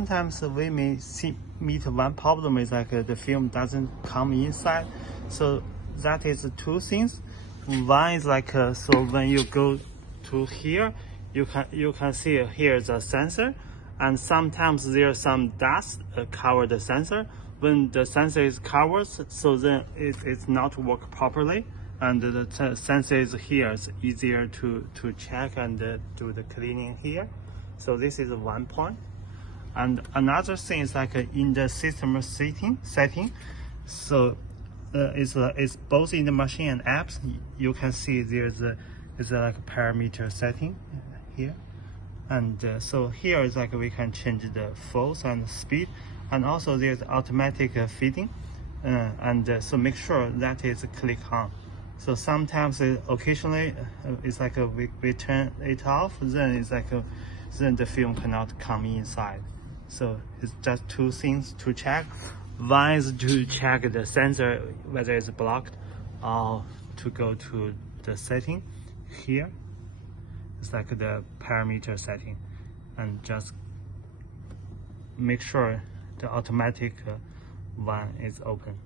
sometimes we may meet one problem is like the film doesn't come inside. So that is two things. One is like so when you go to here, you can see here the sensor, and sometimes there's some dust cover the sensor. When the sensor is covered, so then it's not work properly, and the sensor is here. It's easier to check and do the cleaning here. So this is one point. And another thing is like in the system setting. So it's both in the machine and apps. You can see there's like a parameter setting here, and so here is like we can change the force and speed, and also there's automatic feeding, and so make sure that is click on. So sometimes occasionally it's like we turn it off, then it's like then the film cannot come inside. So it's just two things to check. One is to check the sensor whether it's blocked, or to go to the setting here. It's like the parameter setting, and just make sure the automatic one is open.